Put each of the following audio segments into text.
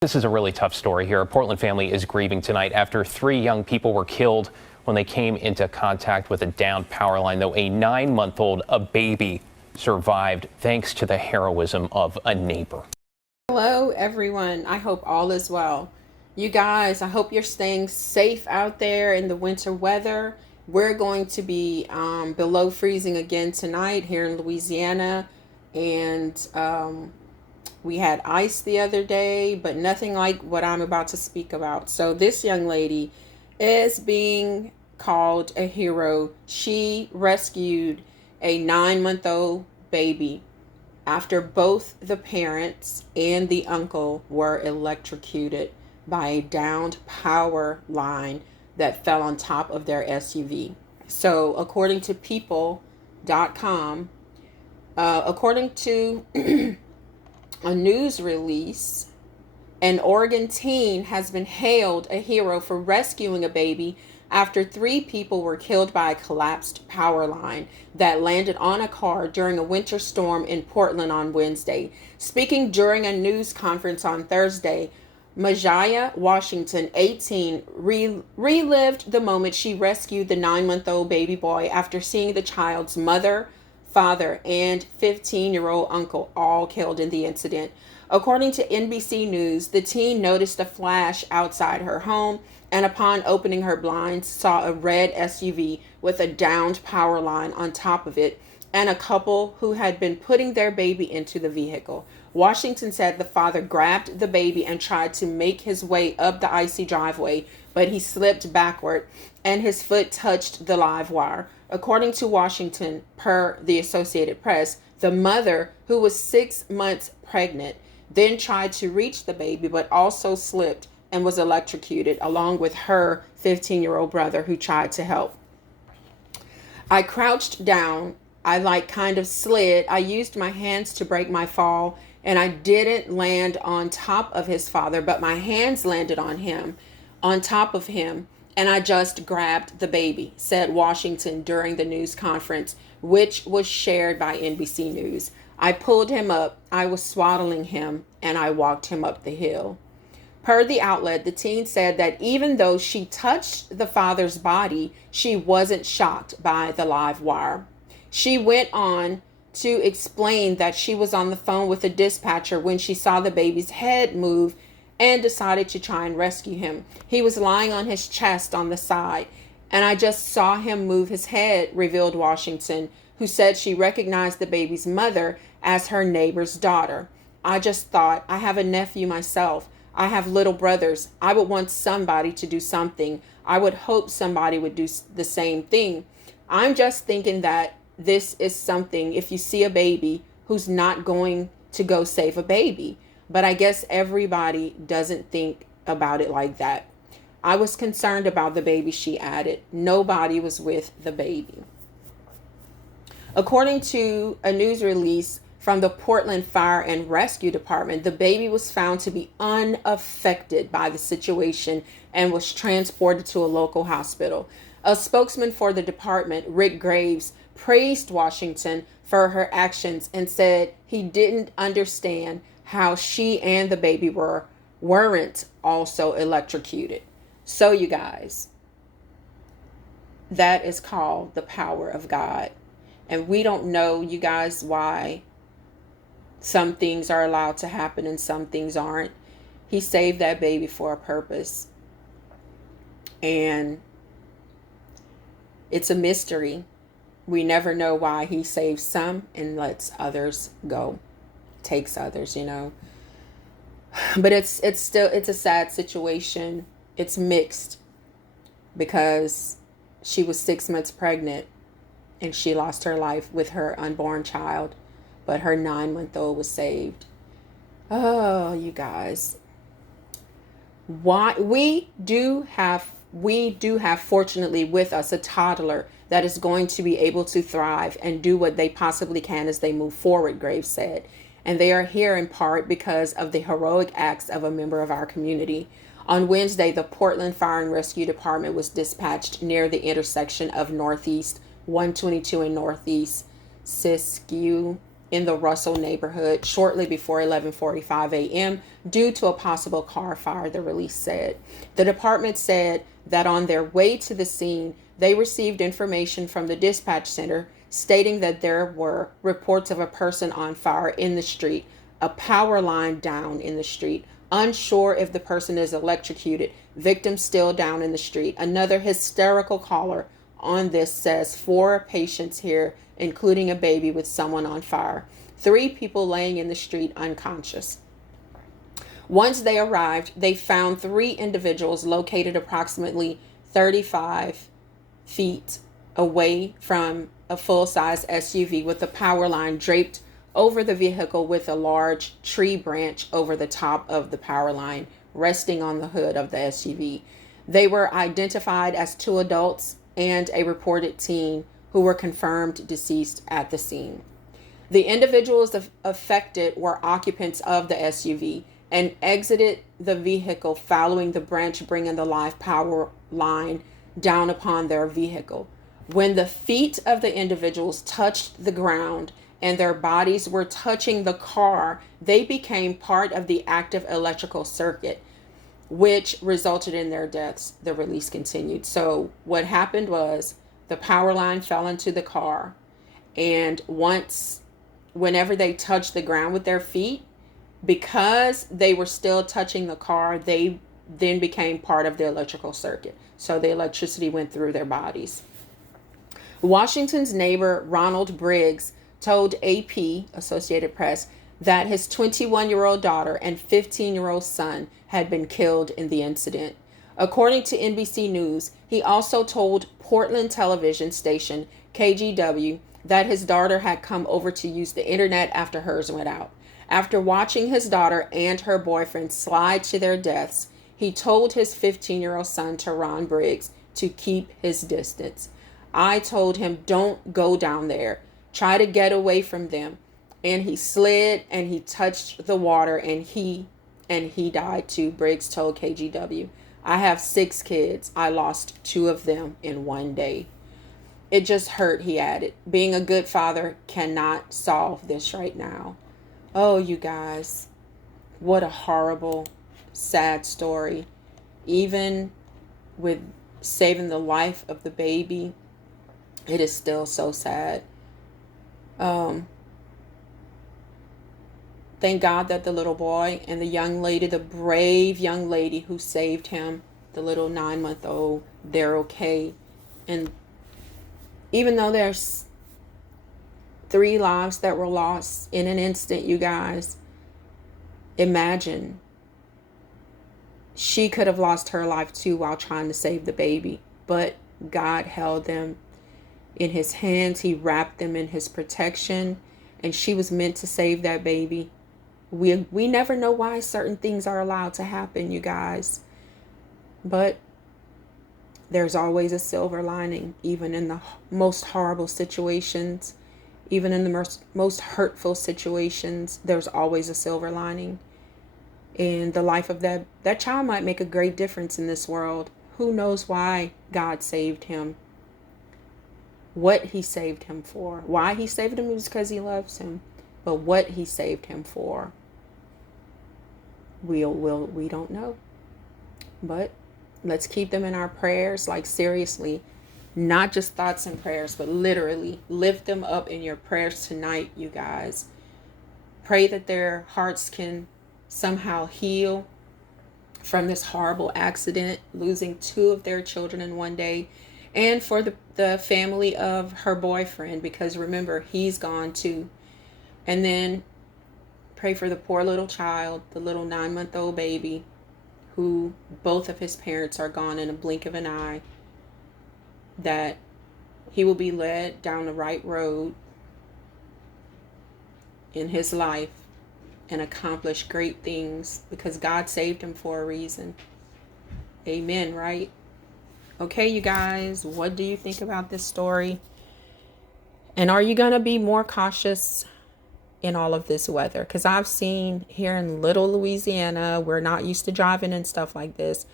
This is a really tough story here. A Portland family is grieving tonight after 3 young people were killed when they came into contact with a downed power line, though a 9-month-old, a baby, survived thanks to the heroism of a neighbor. Hello, everyone. I hope all is well. You guys, I hope you're staying safe out there in the winter weather. We're going to be below freezing again tonight here in Louisiana. And we had ice the other day, but nothing like what I'm about to speak about. So this young lady is being called a hero. She rescued a 9-month-old baby after both the parents and the uncle were electrocuted by a downed power line that fell on top of their SUV. So according to people.com, according to a news release, an Oregon teen has been hailed a hero for rescuing a baby after 3 people were killed by a collapsed power line that landed on a car during a winter storm in Portland on Wednesday. Speaking during a news conference on Thursday, Majaya Washington, 18, relived the moment she rescued the 9-month-old baby boy after seeing the child's mother, father, and 15-year-old uncle all killed in the incident. According to NBC News, the teen noticed a flash outside her home and upon opening her blinds saw a red SUV with a downed power line on top of it and a couple who had been putting their baby into the vehicle. Washington said the father grabbed the baby and tried to make his way up the icy driveway, but he slipped backward and his foot touched the live wire. According to Washington, per the Associated Press, the mother, who was 6 months pregnant, then tried to reach the baby but also slipped and was electrocuted along with her 15-year-old brother who tried to help. I crouched down. I kind of slid. I used my hands to break my fall, and I didn't land on top of his father, but my hands landed on top of him, and I just grabbed the baby, said Washington during the news conference, which was shared by NBC News. I pulled him up, I was swaddling him, and I walked him up the hill. Per the outlet, the teen said that even though she touched the father's body, she wasn't shocked by the live wire. She went on to explain that she was on the phone with a dispatcher when she saw the baby's head move and decided to try and rescue him. He was lying on his chest on the side, and I just saw him move his head, revealed Washington, who said she recognized the baby's mother as her neighbor's daughter. I just thought, I have a nephew myself. I have little brothers. I would want somebody to do something. I would hope somebody would do the same thing. I'm just thinking that this is something, if you see a baby, who's not going to go save a baby. But I guess everybody doesn't think about it like that. I was concerned about the baby, she added. Nobody was with the baby. According to a news release from the Portland Fire and Rescue Department, the baby was found to be unaffected by the situation and was transported to a local hospital. A spokesman for the department, Rick Graves, praised Washington for her actions and said he didn't understand how she and the baby weren't also electrocuted. So you guys, that is called the power of God. And we don't know, you guys, why some things are allowed to happen and some things aren't. He saved that baby for a purpose. And it's a mystery. We never know why he saves some and lets others go. Takes others, But it's a sad situation. It's mixed because she was 6 months pregnant and she lost her life with her unborn child, but her 9-month-old was saved. Oh, you guys. Why we do have fortunately with us a toddler that is going to be able to thrive and do what they possibly can as they move forward, Graves said. And they are here in part because of the heroic acts of a member of our community. On Wednesday, the Portland Fire and Rescue Department was dispatched near the intersection of Northeast 122 and Northeast Siskiyou in the Russell neighborhood shortly before 11:45 a.m. due to a possible car fire, the release said. The department said that on their way to the scene, they received information from the dispatch center stating that there were reports of a person on fire in the street, a power line down in the street, unsure if the person is electrocuted, victim still down in the street. Another hysterical caller on this says 4 patients here, including a baby with someone on fire. 3 people laying in the street unconscious. Once they arrived, they found 3 individuals located approximately 35 feet away from a full-size SUV with a power line draped over the vehicle with a large tree branch over the top of the power line resting on the hood of the SUV. They were identified as 2 adults and a reported teen who were confirmed deceased at the scene. The individuals affected were occupants of the SUV and exited the vehicle following the branch bringing the live power line down upon their vehicle. When the feet of the individuals touched the ground and their bodies were touching the car, they became part of the active electrical circuit, which resulted in their deaths, the release continued. So what happened was the power line fell into the car, and whenever they touched the ground with their feet, because they were still touching the car, they then became part of the electrical circuit. So the electricity went through their bodies. Washington's neighbor Ronald Briggs told AP, Associated Press, that his 21-year-old daughter and 15-year-old son had been killed in the incident. According to NBC News, he also told Portland television station KGW that his daughter had come over to use the internet after hers went out. After watching his daughter and her boyfriend slide to their deaths, he told his 15-year-old son, Ron Briggs, to keep his distance. I told him, don't go down there. Try to get away from them. And he slid and he touched the water and he died too, Briggs told KGW. I have 6 kids. I lost 2 of them in one day. It just hurt, he added. Being a good father cannot solve this right now. Oh, you guys, what a horrible, sad story. Even with saving the life of the baby, it is still so sad. Thank God that the little boy and the young lady, the brave young lady who saved him, the little 9-month-old, they're okay. And even though there's 3 lives that were lost in an instant, you guys, imagine she could have lost her life too while trying to save the baby. But God held them in his hands. He wrapped them in his protection, and she was meant to save that baby. We never know why certain things are allowed to happen, you guys. But there's always a silver lining, even in the most horrible situations, even in the most hurtful situations, there's always a silver lining. And the life of that child might make a great difference in this world. Who knows why God saved him? What he saved him for? Why he saved him was because he loves him. But what he saved him for, we don't know. But let's keep them in our prayers, like seriously, not just thoughts and prayers, but literally lift them up in your prayers tonight, you guys. Pray that their hearts can somehow heal from this horrible accident, losing 2 of their children in one day, and for the family of her boyfriend, because remember, he's gone too. And then pray for the poor little child, the little 9-month-old baby, who both of his parents are gone in a blink of an eye, that he will be led down the right road in his life and accomplish great things, because God saved him for a reason. Amen, right? Okay, you guys, what do you think about this story? And are you going to be more cautious in all of this weather? Because I've seen here in Little Louisiana, we're not used to driving and stuff like this,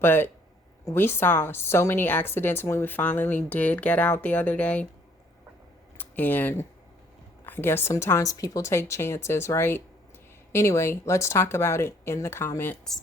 but we saw so many accidents when we finally did get out the other day. And I guess sometimes people take chances, right? Anyway, let's talk about it in the comments.